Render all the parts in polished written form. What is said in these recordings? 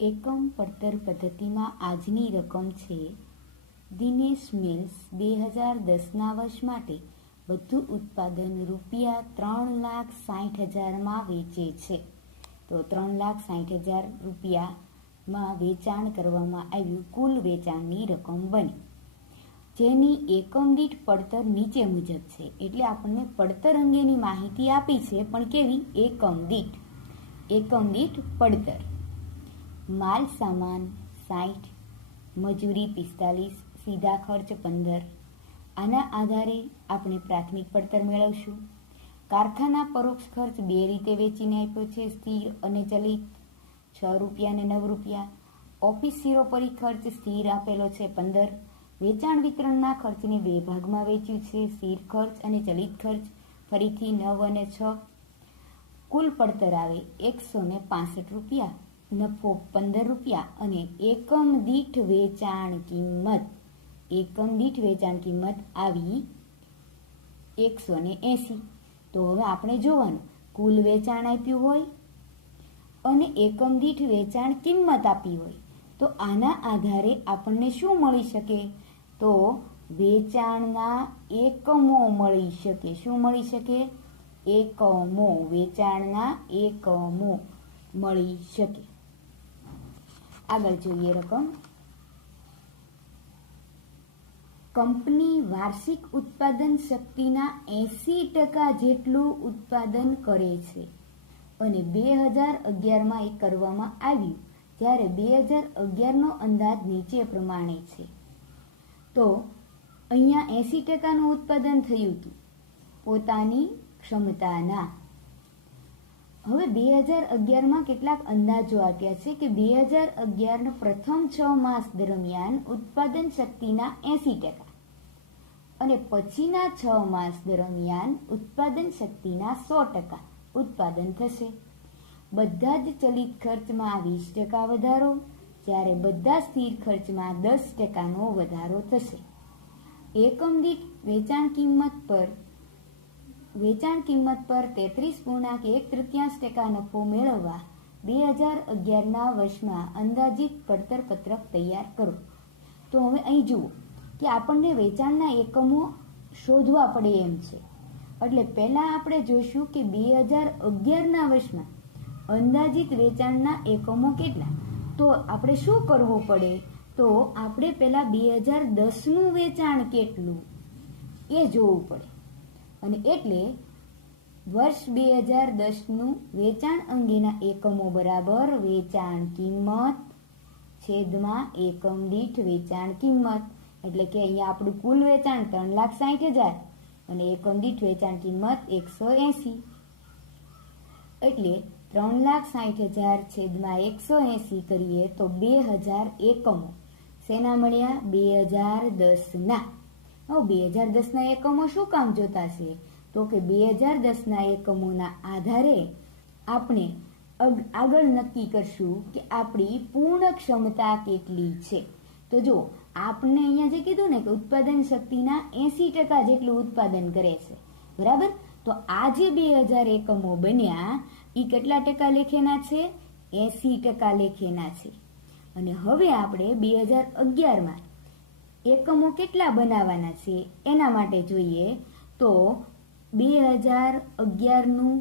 એકમ પડતર પદ્ધતિમાં આજની રકમ છે. દિનેશ મિલ્સ 2010ના વર્ષ માટે બધું ઉત્પાદન ₹3,60,000માં વેચે છે. તો ₹3,60,000માં વેચાણ કરવામાં આવ્યું. કુલ વેચાણની રકમ બની, જેની એકમ દીઠ પડતર નીચે મુજબ છે. એટલે આપણને પડતર અંગેની માહિતી આપી છે, પણ કેવી? એકમ દીઠ પડતર. માલ સામાન 60, મજૂરી 45, સીધા ખર્ચ 15. આના આધારે આપણે પ્રાથમિક પડતર મેળવશું. કારખાના પરોક્ષ ખર્ચ બે રીતે વેચીને આપ્યો છે, સ્થિર અને ચલિત, ₹6 અને ₹9. ઓફિસ શિરોપરી ખર્ચ સ્થિર આપેલો છે 15. વેચાણ વિતરણના ખર્ચને બે ભાગમાં વેચ્યું છે, સ્થિર ખર્ચ અને ચલિત ખર્ચ, ફરીથી 9 અને 6. કુલ પડતર આવે ₹165, નફો ₹15 અને એકમ દીઠ વેચાણ કિંમત આવી 180. તો હવે આપણે જોવાનું, કુલ વેચાણ આપ્યું હોય અને એકમ દીઠ વેચાણ કિંમત આપી હોય, તો આના આધારે આપણને શું મળી શકે? તો વેચાણના એકમો મળી શકે. શું મળી શકે? એકમો. વેચાણના એકમો મળી શકે. આગળ જોઈએ રકમ. કંપની વાર્ષિક ઉત્પાદન શક્તિના 80% જેટલું ઉત્પાદન કરે છે અને 2011માં એ કરવામાં આવ્યું, જ્યારે 2011નો અંદાજ નીચે પ્રમાણે છે. તો અહીંયા 80%નું ઉત્પાદન થયું હતું પોતાની ક્ષમતાના. હવે 2011માં કેટલાક અંદાજો આપ્યા છે કે 2011ના પ્રથમ 6 માસ દરમિયાન ઉત્પાદન શક્તિના 80% અને પછીના 6 માસ દરમિયાન ઉત્પાદન શક્તિના 100% ઉત્પાદન થશે. બધા જ ચલિત ખર્ચમાં 20% વધારો, જ્યારે બધા સ્થિર ખર્ચમાં 10%નો વધારો થશે. એકમ દીઠ વેચાણ કિંમત પર 33.1/3 નફો મેળવવા 2011ના વર્ષમાં અંદાજિત પડતર પત્રક તૈયાર કરો. તો હવે અહીં જુઓ કે આપણને વેચાણના એકમો શોધવા પડે એમ છે. એટલે પહેલાં આપણે જોઈશું કે 2011ના વર્ષમાં અંદાજિત વેચાણના એકમો કેટલા. તો આપણે શું કરવું પડે? તો આપણે પહેલાં 2010નું વેચાણ કેટલું એ જોવું પડે. અને એટલે વર્ષ 2010નું વેચાણ અંગેના એકમો બરાબર વેચાણ કિંમત છેદમાં એકમ દીઠ વેચાણ કિંમત. એટલે કે અહીંયા આપણું કુલ વેચાણ 3,60,000 અને એકમ દીઠ વેચાણ કિંમત 180. એટલે 3,60,000 છેદમાં 180 કરીએ તો 2000 એકમો. શેના મળ્યા? 2010ના. હવે 2010ના એકમો શું કામ જોતા છે? તો કે 2010ના એકમોના આધારે આપણે આગળ નક્કી કરશું કે આપણી પૂર્ણ ક્ષમતા કેટલી છે. તો જો આપણે અહીંયા જે કીધું ને કે ઉત્પાદન શક્તિના 80% જેટલું ઉત્પાદન કરે છે, બરાબર? તો આ જે 2000 એકમો બન્યા એ કેટલા ટકા લેખેના છે? 80% લેખેના છે. અને હવે આપણે 2011માં એકમો કેટલા બનાવવાના છે એના માટે જોઈએ. તો 2011નું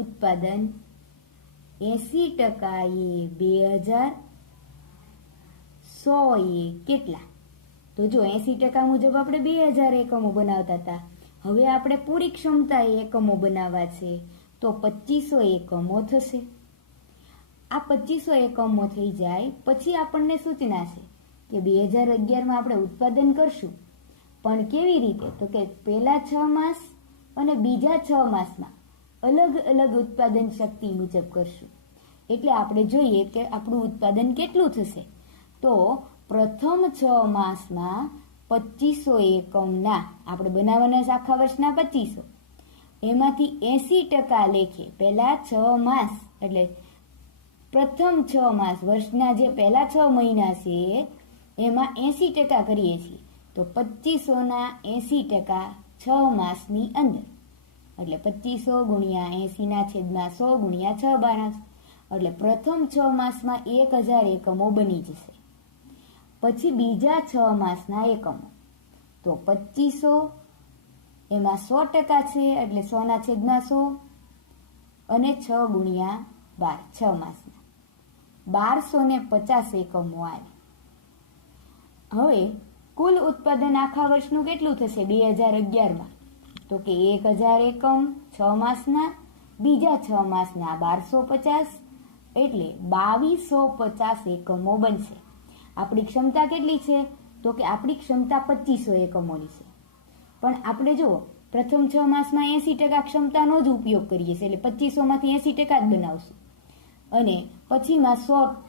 ઉત્પાદન 80% એ 2000, 100 એ કેટલા? તો જો 80% મુજબ આપણે 2000 એકમો બનાવતા હતા. હવે આપણે પૂરી ક્ષમતા એકમો બનાવવા છે તો 2500 એકમો થશે. આ 2500 એકમો થઈ જાય પછી આપણને સૂચના છે કે 2011માં આપણે ઉત્પાદન કરશું, પણ કેવી રીતે? તો કે પહેલા 6 માસ અને બીજા 6 માસમાં અલગ અલગ ઉત્પાદન શક્તિ મુજબ કરશું. એટલે આપણે જોઈએ કે આપણું ઉત્પાદન કેટલું થશે. તો પ્રથમ 6 માસમાં 2500 એકમના આપણે બનાવવાના આખા વર્ષના 2500, એમાંથી 80% લેખે પહેલા 6 માસ એટલે પ્રથમ 6 માસ વર્ષના જે પહેલા 6 મહિના છે એમાં 80% કરીએ છીએ. તો 2500ના 80% 6 માસની અંદર, એટલે 2500 × 80 ના છેદમાં 100 × 6 12. એટલે પ્રથમ 6 માસમાં 1000 એકમો બની જશે. પછી બીજા 6 માસના એકમો તો 2500, એમાં 100% છે એટલે 100/100 અને 6 ગુણ્યા 12, 6 માસના 1250 એકમો આવે. હવે કુલ ઉત્પાદન આખા વર્ષનું કેટલું થશે 2011માં? તો કે 1000 એકમ 6 માસના, બીજા 6 માસના 1250 એટલે 2250 એકમો બનશે. આપણી ક્ષમતા કેટલી છે? તો કે આપણી ક્ષમતા 2500 એકમોની છે. પણ આપણે જુઓ પ્રથમ 6 માસમાં 80% ક્ષમતાનો જ ઉપયોગ કરીએ છીએ, એટલે 2500માંથી 80% જ બનાવશું. અને પછીમાં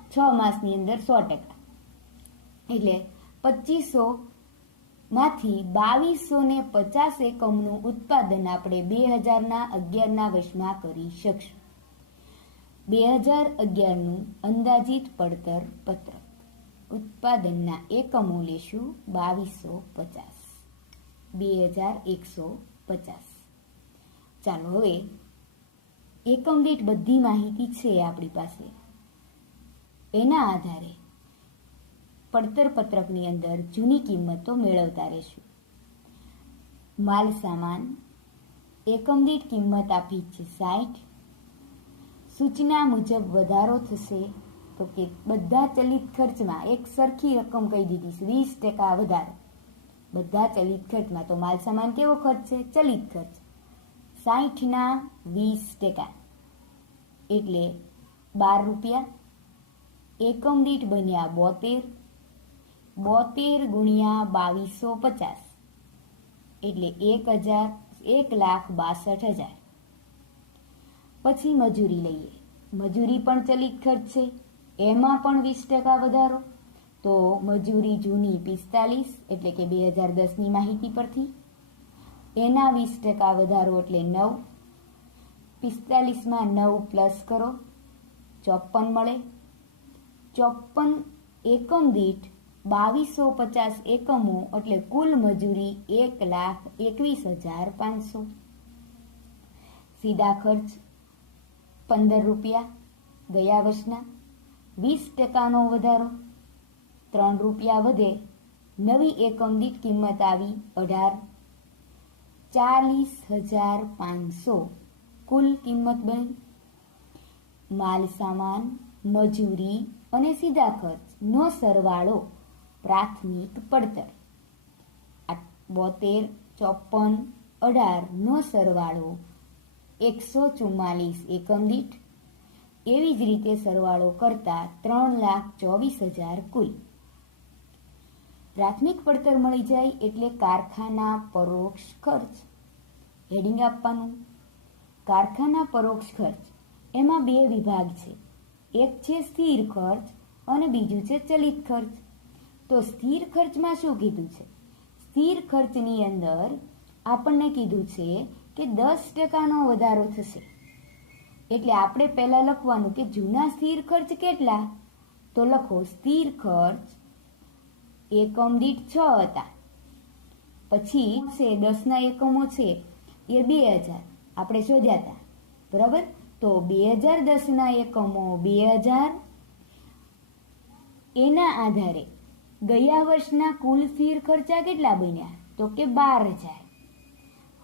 6 માસની અંદર 100%, એટલે 2500માંથી 2250 એકમનું ઉત્પાદન આપણે 2011ના વર્ષમાં કરી શકશું. 2011નું અંદાજિત પડતર પત્રક. ઉત્પાદનના એકમો લેશું 2250, 2150. ચાલો હવે એકમ દીઠ બધી માહિતી છે આપણી પાસે. એના આધારે પડતર પત્રકની અંદર જૂની કિંમતો મેળવતા રહેશું. માલ સામાન એકમ દીઠ કિંમત આપી છે 60. સૂચના મુજબ વધારો થશે તો કે બધા ચલિત ખર્ચમાં એક સરખી રકમ કહી દીધી છે, 20% વધારો બધા ચલિત ખર્ચમાં. તો માલ સામાન કેવો ખર્ચ છે? ચલિત ખર્ચ. 60ના 20% એટલે 12 રૂપિયા. એકમ દીઠ બન્યા 72, 72 ગુણ્યા 2250 એટલે 1,62,000. પછી મજૂરી લઈએ. મજૂરી પણ ચલિત ખર્ચ છે, એમાં પણ 20% વધારો. તો મજૂરી જૂની 45 એટલે કે 2010ની માહિતી પરથી, એના 20% વધારો એટલે 9. 45માં 9 પ્લસ કરો 54 મળે. 54 એકમ દીઠ 2250 એકમો એટલે કુલ મજૂરી 1,21,500. સીધા ખર્ચ 15 રૂપિયા ગયા વર્ષના, 20%નો વધારો 3 રૂપિયા વધે. નવી એકમ દીઠ કિંમત આવી 18, 40,500 કુલ કિંમત બની. માલ સામાન, મજૂરી અને સીધા ખર્ચનો સરવાળો પ્રાથમિક પડતર. 72, 54, 18નો સરવાળો 144 એકમ દીઠ. એવી જ રીતે સરવાળો કરતા 3,24,000 કુલ. પ્રાથમિક પડતર મળી જાય એટલે કારખાના પરોક્ષ ખર્ચ. હેડિંગ આપવાનું કારખાના પરોક્ષ ખર્ચ. એમાં બે વિભાગ છે, એક છે સ્થિર ખર્ચ અને બીજું છે ચલિત ખર્ચ. તો સ્થિર ખર્ચમાં શું કીધું છે? સ્થિર ખર્ચની અંદર આપણને કીધું છે કે 10%નો વધારો થશે. એટલે આપણે પહેલા લખવાનું કે જૂના સ્થિર ખર્ચ કેટલા? તો લખો સ્થિર ખર્ચ એકમ દીઠ 6 હતા. પછી છે 10ના એકમો છે એ 2000 આપણે શોધ્યા હતા, બરાબર? તો 2010ના એકમો 2000. એના આધારે ગયા વર્ષના કુલ સ્થિર ખર્ચા કેટલા બન્યા? તો કે 12,000.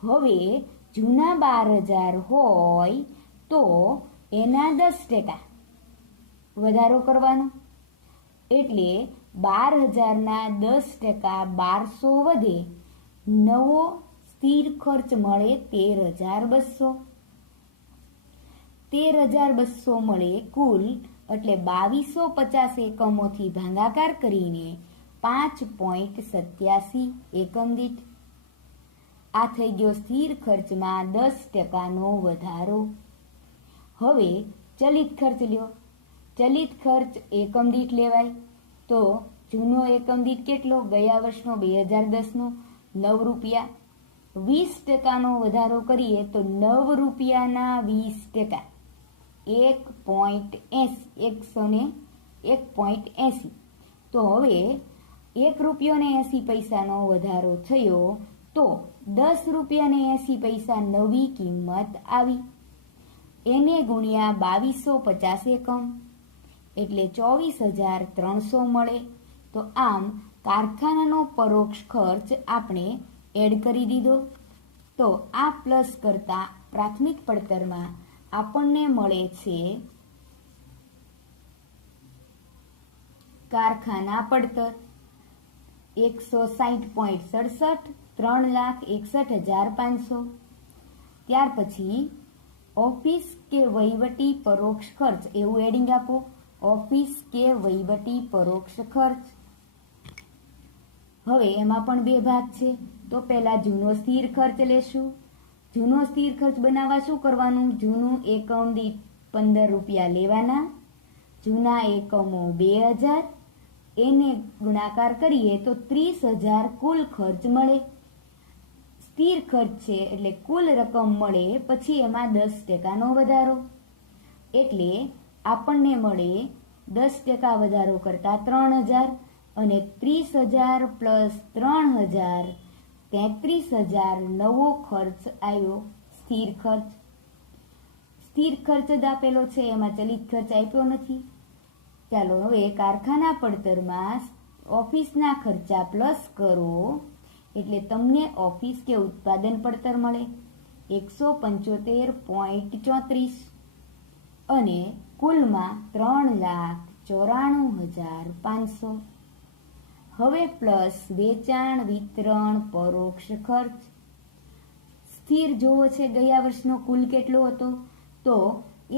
હવે જૂના 12,000 હોય તો એના 10% વધારો કરવાનો. એટલે 12,000ના 10% 1200 વધે. નવો સ્થિર ખર્ચ મળે 13,200. 13,200 મળે કુલ, એટલે 2250 એકમોથી ભાગાકાર કરીને 5.87 એકમ દીઠ. આ થઈ ગયો સ્થિર ખર્ચમાં 10%નો વધારો. હવે ચલિત ખર્ચ લ્યો. ચલિત ખર્ચ એકમ દીઠ લેવાય. તો જૂનો એકમ દીઠ કેટલો? ગયા વર્ષનો 2010નો 9 રૂપિયા. 20%નો વધારો કરીએ તો 9 રૂપિયાના 20% 1.80. તો હવે 1 રૂપિયો ને 80 પૈસાનો વધારો થયો તો 10 રૂપિયા ને 80 પૈસા નવી કિંમત આવી. એને ગુણ્યા 2250 એકમ એટલે 24,300 મળે. તો આમ કારખાનાનો પરોક્ષ ખર્ચ આપણે એડ કરી દીધો. તો આ પ્લસ કરતા પ્રાથમિક પડતરમાં આપણને મળે છે કારખાના પડતર 160.67, 3,61,500. ત્યાર પછી ઓફિસ કે વહીવટી પરોક્ષ ખર્ચ એવું એડિંગ આપો. ઓફિસ કે વહીવટી પરોક્ષ ખર્ચ. હવે એમાં પણ બે ભાગ છે. તો પહેલા જૂનો સ્થિર ખર્ચ લેશું. જૂનો સ્થિર ખર્ચ બનાવવા શું કરવાનું? જૂનું એકમ દીઠ 15 રૂપિયા લેવાના. જૂના એકમો 2000, એને ગુણાકાર કરીએ તો 30,000 કુલ ખર્ચ મળે. સ્થિર ખર્ચ છે એટલે કુલ રકમ મળે, પછી એમાં 10% વધારો એટલે આપણને મળે 10% વધારો કરતા 3,000 અને 30,000 પ્લસ 3,000 33,000 નવો ખર્ચ આવ્યો સ્થિર ખર્ચ. સ્થિર ખર્ચ જ આપેલો છે, એમાં ચલિત ખર્ચ આપ્યો નથી. ચાલો હવે કારખાના પડતરમાં ઓફિસના ખર્ચા પ્લસ કરો એટલે તમને ઓફિસ કે ઉત્પાદન પડતર મળે 175.34 અને કુલમાં 3,94,500. હવે પ્લસ વેચાણ વિતરણ પરોક્ષ ખર્ચ. સ્થિર જોવો છે ગયા વર્ષનો કુલ કેટલો હતો, તો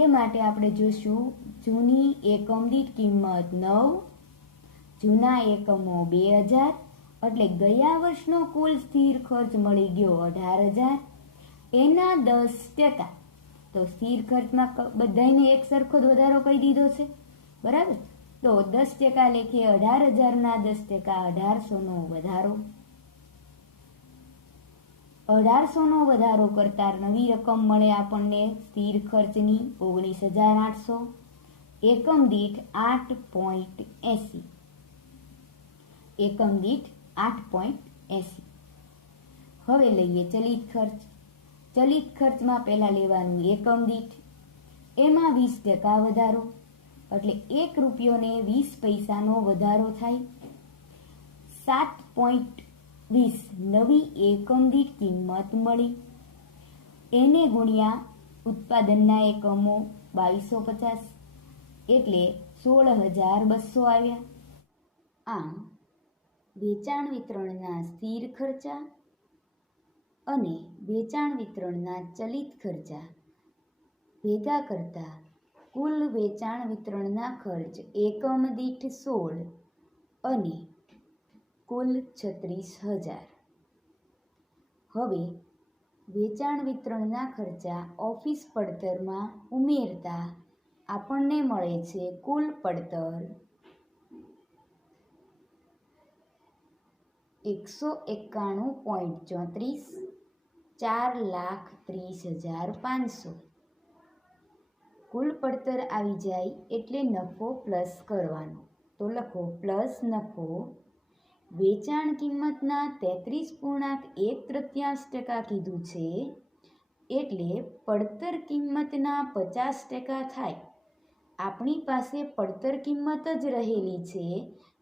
એ માટે આપણે જોશું જૂની એકમ દીઠ કિંમત 9, જૂના એકમો 2000 એટલે ગયા વર્ષનો કુલ સ્થિર ખર્ચ મળી ગયો 18,000. એના 10%. તો સ્થિર ખર્ચમાં બધાને એક સરખો જ વધારો કહી દીધો છે, બરાબર. તો 10% લેખે 18,000ના 10% 1800નો વધારો. 1800નો વધારો કરતા નવી રકમ મળે આપણને સ્થિર ખર્ચની 19,800. એકમ દીઠ 8.80. એકમ દીઠ 8.80. હવે લઈએ ચલિત ખર્ચ. ચલિત ખર્ચમાં પહેલા લેવાનું એકમ દીઠ, એમાં 20% વધારો એટલે 1 રૂપિયોને 20 પૈસાનો વધારો થાય. 7.20 નવી એકમ દીઠ કિંમત મળી. એને ગુણ્યા ઉત્પાદનના એકમો 2250 એટલે 16,200 આવ્યા. આમ વેચાણ વિતરણના સ્થિર ખર્ચા અને વેચાણ વિતરણના ચલિત ખર્ચા ભેગા કરતા કુલ વેચાણ વિતરણના ખર્ચ એકમ દીઠ 16 અને કુલ 36,000. હવે વેચાણ વિતરણના ખર્ચા ઓફિસ પડતરમાં ઉમેરતા આપણને મળે છે કુલ પડતર 191.34, 4,30,500. કુલ પડતર આવી જાય એટલે નફો પ્લસ કરવાનો. તો લખો પ્લસ નફો. વેચાણ કિંમતના 33.1/3% કીધું છે એટલે પડતર કિંમતના 50% થાય. આપણી પાસે પડતર કિંમત જ રહેલી છે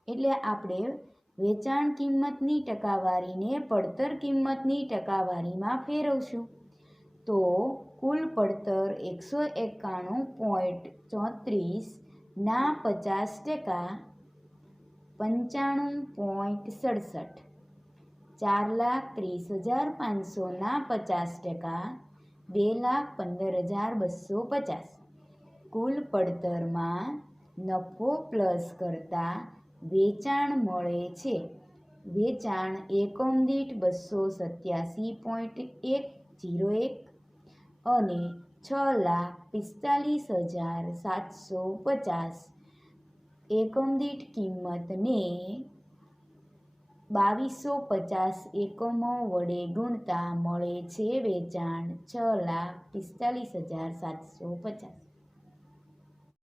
એટલે આપણે વેચાણ કિંમતની ટકાવારીને પડતર કિંમતની ટકાવારીમાં ફેરવશું. તો કુલ પડતર 191.34 ના 50% 95.67. 4,30,500 ના 50% 2,15,250. કુલ પડતરમાં નફો પ્લસ કરતા વેચાણ મળે છે. વેચાણ એકમ દીઠ 287.101 અને 6,45,750. એકમ દીઠ કિંમતને 2250 એકમો વડે ગુણતા મળે છે વેચાણ 6,45,750.